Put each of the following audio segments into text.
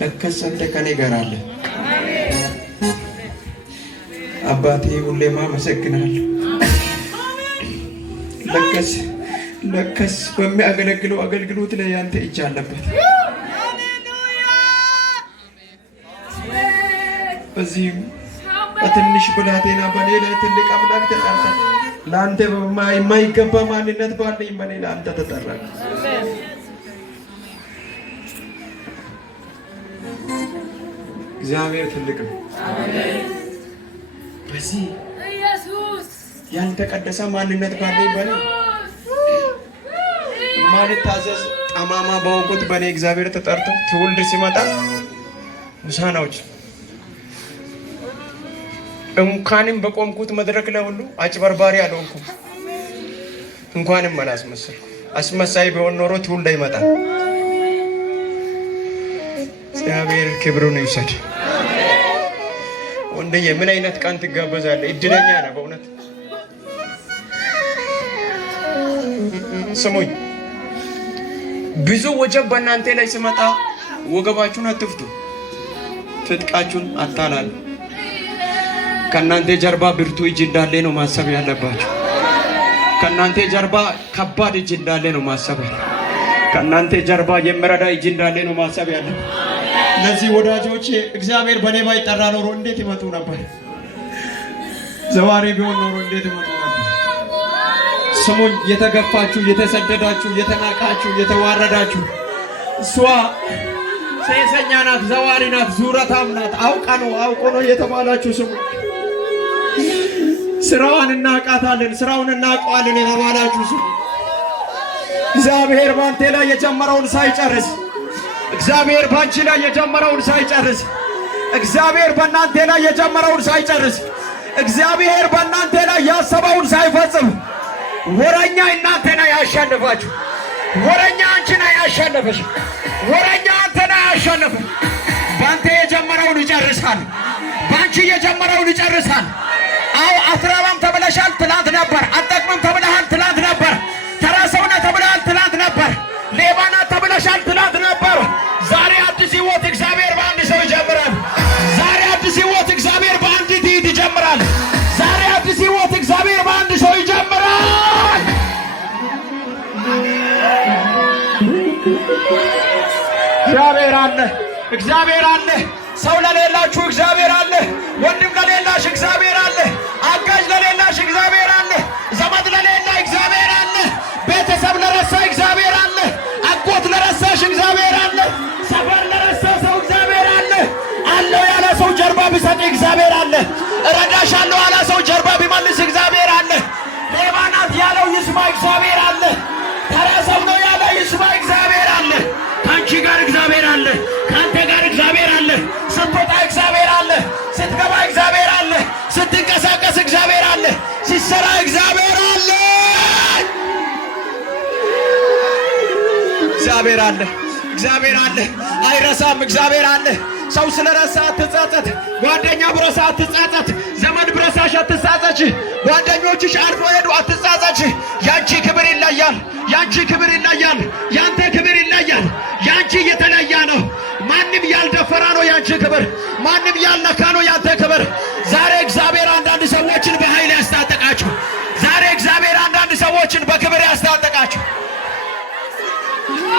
ለከስ አንተ ከኔ ጋር አለ። አባቴ ሁሌማ አመሰግናለሁ። ለከስ በሚያገለግለው አገልግሎት ላይ ያንተ እጅ አለበት። በዚህም በትንሽ ብላቴና በኔ ላይ ትልቅ አምላክ ተጠራ። ለአንተ የማይገባ ማንነት ባለኝ በኔ ለአንተ ተጠራ። እግዚአብሔር ትልቅ ነው። በዚህ ያልተቀደሰ ማንነት ባለኝ በኔ ማልታዘዝ ጠማማ በወቁት በኔ እግዚአብሔር ተጠርቶ ትውልድ ሲመጣ ሙሳናዎች እንኳንም በቆምኩት መድረክ ላይ ሁሉ አጭበርባሪ አልሆንኩም። እንኳንም አላስመሰልኩ። አስመሳይ ቢሆን ኖሮ ትውልድ ይመጣል። እግዚአብሔር ክብሩን ይውሰድ። ወንድዬ ምን አይነት ቀን ትጋበዛለህ? እድለኛ ነህ በእውነት። ስሙኝ፣ ብዙ ወጀብ በእናንተ ላይ ሲመጣ ወገባችሁን አትፍቱ፣ ትጥቃችሁን አታላሉ። ከእናንተ ጀርባ ብርቱ እጅ እንዳለ ነው ማሰብ ያለባችሁ። ከእናንተ ጀርባ ከባድ እጅ እንዳለ ነው ማሰብ ያለ። ከእናንተ ጀርባ የሚረዳ እጅ እንዳለ ነው ማሰብ ያለ። ለዚህ ወዳጆች እግዚአብሔር በኔ ባይጠራ ኖሮ እንዴት ይመጡ ነበር? ዘዋሪ ቢሆን ኖሮ እንዴት ይመጡ ነበር? ስሙኝ፣ የተገፋችሁ፣ የተሰደዳችሁ፣ የተናቃችሁ፣ የተዋረዳችሁ እሷ ሴሰኛ ናት፣ ዘዋሪ ናት፣ ዙረታም ናት፣ አውቆ ነው የተባላችሁ ስሙ። ስራዋን እናቃታለን፣ ስራውን እናውቀዋለን የተባላችሁ ስሙ። እግዚአብሔር ባንተ ላይ የጀመረውን ሳይጨርስ፣ እግዚአብሔር ባንቺ ላይ የጀመረውን ሳይጨርስ፣ እግዚአብሔር በእናንተ ላይ የጀመረውን ሳይጨርስ፣ እግዚአብሔር በእናንተ ላይ ያሰበውን ሳይፈጽም ወረኛ እናንተን ያሸንፋችሁ። ወረኛ አንቺን ያሸንፈሽ። ወረኛ አንተን ያሸንፈ። ባንተ የጀመረውን ይጨርሳል። ባንቺ የጀመረውን ይጨርሳል። አው አትራባም ተብለሻል፣ ትላንት ነበር። አጠቅምም ተብለሃል፣ ትላንት ነበር። ተራሰውና ተብለሃል፣ ትላንት ነበር። ሌባና ተብለሻል፣ ትላንት ነበር። ዛሬ አዲስ ህይወት እግዚአብሔር በአንድ ሰው ይጀምራል። ዛሬ አዲስ ህይወት እግዚአብሔር በአንድ ትይት ይጀምራል። ዛሬ አዲስ ህይወት እግዚአብሔር በአንድ ሰው ይጀምራል። እግዚአብሔር አለ፣ እግዚአብሔር አለ። ሰው ለሌላችሁ እግዚአብሔር አለ። ወንድም ለሌላሽ እግዚአብሔር አለ። አጋዥ ለሌላሽ እግዚአብሔር አለ። ዘመድ ለሌላ እግዚአብሔር አለ። ቤተሰብ ለረሳ እግዚአብሔር አለ። አጎት ለረሳሽ እግዚአብሔር አለ። ሰፈር ለረሳ ሰው እግዚአብሔር አለ። አለው ያለ ሰው ጀርባ ቢሰጥ እግዚአብሔር አለ። እረዳሻለሁ ያለ ሰው ጀርባ ቢመልስ እግዚአብሔር አለ። ሌባ ናት ያለው ይስማ እግዚአብሔር አለ። ተራ ሰው ነው ያለ ይስማ እግዚአብሔር አለ። ካንቺ ጋር እግዚአብሔር አለ። ካንተ ጋር እግዚአብሔር አለ። ስትወጣ እግዚአብሔር አለ። ስትገባ እግዚአብሔር አለ። ስትንቀሳቀስ እግዚአብሔር አለ። ሲሰራ እግዚአብሔር አለ። እግዚአብሔር አለ። እግዚአብሔር አለ። አይረሳም። እግዚአብሔር አለ። ሰው ስለረሳ አትጸጸት። ጓደኛ ብረሳ አትጸጸት። ዘመድ ብረሳሽ አትጸጸች። ጓደኞችሽ አልፎ ሄዱ አትጸጸች። ያንቺ ክብር ይለያል። ያንቺ ክብር ይለያል። ያንተ ክብር ይለያል። ያንቺ የተለየ ነው። ማንም ያልደፈራ ነው ያንቺ ክብር። ማንም ያልነካ ነው ያንተ ክብር። ዛሬ እግዚአብሔር አንዳንድ ሰዎችን በኃይል ያስታጠቃችሁ። ዛሬ እግዚአብሔር አንዳንድ ሰዎችን በክብር ያስታጠቃችሁ።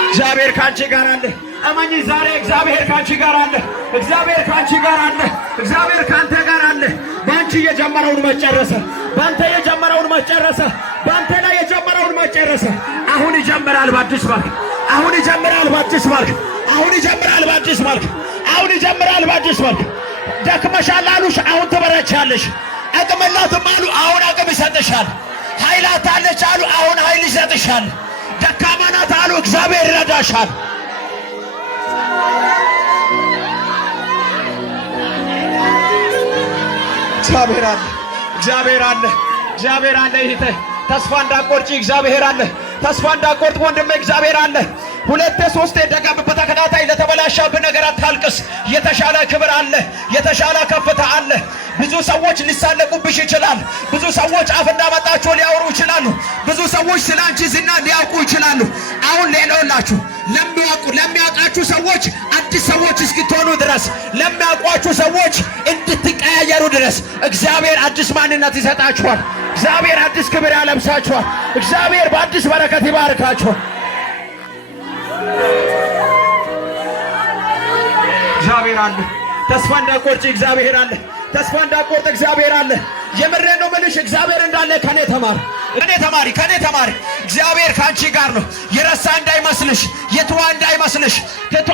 እግዚአብሔር ካንቺ ጋር አለ። አማኝ ዛሬ እግዚአብሔር ካንቺ ጋር አለ። እግዚአብሔር ካንቺ ጋር አለ። እግዚአብሔር ካንተ ጋር አለ። ባንቺ የጀመረውን መጨረሰ። ባንተ የጀመረውን መጨረሰ። ባንተ ላይ የጀመረውን መጨረሰ። አሁን ይጀምራል በአዲስ መልክ። አሁን ይጀምራል በአዲስ መልክ። አሁን ይጀምራል በአዲስ መልክ። አሁን ይጀምራል በአዲስ መልክ። ደክመሻል አሉሽ፣ አሁን ትበረቻለሽ። አቅም የላትም አሉ፣ አሁን አቅም ይሰጥሻል። ኃይላት አለች አሉ፣ አሁን ኃይል ይሰጥሻል። ደካማ ናት አሉ፣ እግዚአብሔር ይረዳሻል። እግዚአብሔር አለ። እግዚአብሔር አለ። እግዚአብሔር አለ። ይሄ ተስፋ እንዳቆርጪ እግዚአብሔር አለ። ተስፋ እንዳቆርጥ ወንድሜ እግዚአብሔር አለ። ሁለቴ ሶስቴ ደጋም በተከታታይ ለተበላሻብህ ነገር ነገር አታልቅስ። የተሻለ ክብር አለ፣ የተሻለ ከፍታ አለ። ብዙ ሰዎች ሊሳለቁብሽ ይችላል። ብዙ ሰዎች አፍ እንዳመጣቸው ሊያወሩ ይችላሉ። ብዙ ሰዎች ስላንቺ ዝና ሊያውቁ ይችላሉ። አሁን ሌላውላችሁ ለሚያውቃችሁ ሰዎች አዲስ ሰዎች እስክትሆኑ ድረስ ለሚያውቋችሁ ሰዎች እንድትቀያየሩ ድረስ እግዚአብሔር አዲስ ማንነት ይሰጣችኋል። እግዚአብሔር አዲስ ክብር ያለብሳችኋል። እግዚአብሔር በአዲስ በረከት ይባርካችኋል። እግዚአብሔር አለ። ተስፋ እንዳትቆርጪ እግዚአብሔር አለ። ተስፋ እንዳትቆርጥ እግዚአብሔር አለ። የምሬን ነው የምልሽ። እግዚአብሔር እንዳለ ከኔ ተማሪ። እግዚአብሔር ካንቺ ጋር ነው። የረሳ እንዳይመስልሽ፣ የትዋ እንዳይመስልሽ፣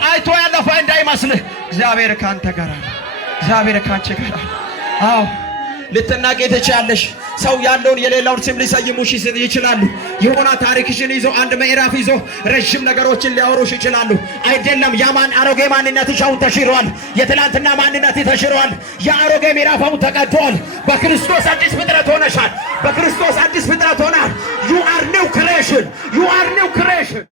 አይቶ ያለፈ እንዳይመስልህ። እግዚአብሔር ካንተ ጋር አለ። እግዚአብሔር ካንቺ ጋር አለ። አዎ ልትናቂ ትችያለሽ። ሰው ያለውን የሌላውን ስም ሊሰይሙሽ ይችላሉ። የሆነ ታሪክሽን ይዞ አንድ ምዕራፍ ይዞ ረጅም ነገሮችን ሊያወሩሽ ይችላሉ። አይደለም ያማን አሮጌ ማንነትሽ አሁን ተሽሯል። የትላንትና ማንነት ተሽሯል። የአሮጌ ምዕራፍ አሁን ተቀዷል። በክርስቶስ አዲስ ፍጥረት ሆነሻል። በክርስቶስ አዲስ ፍጥረት ሆናል። You are new creation.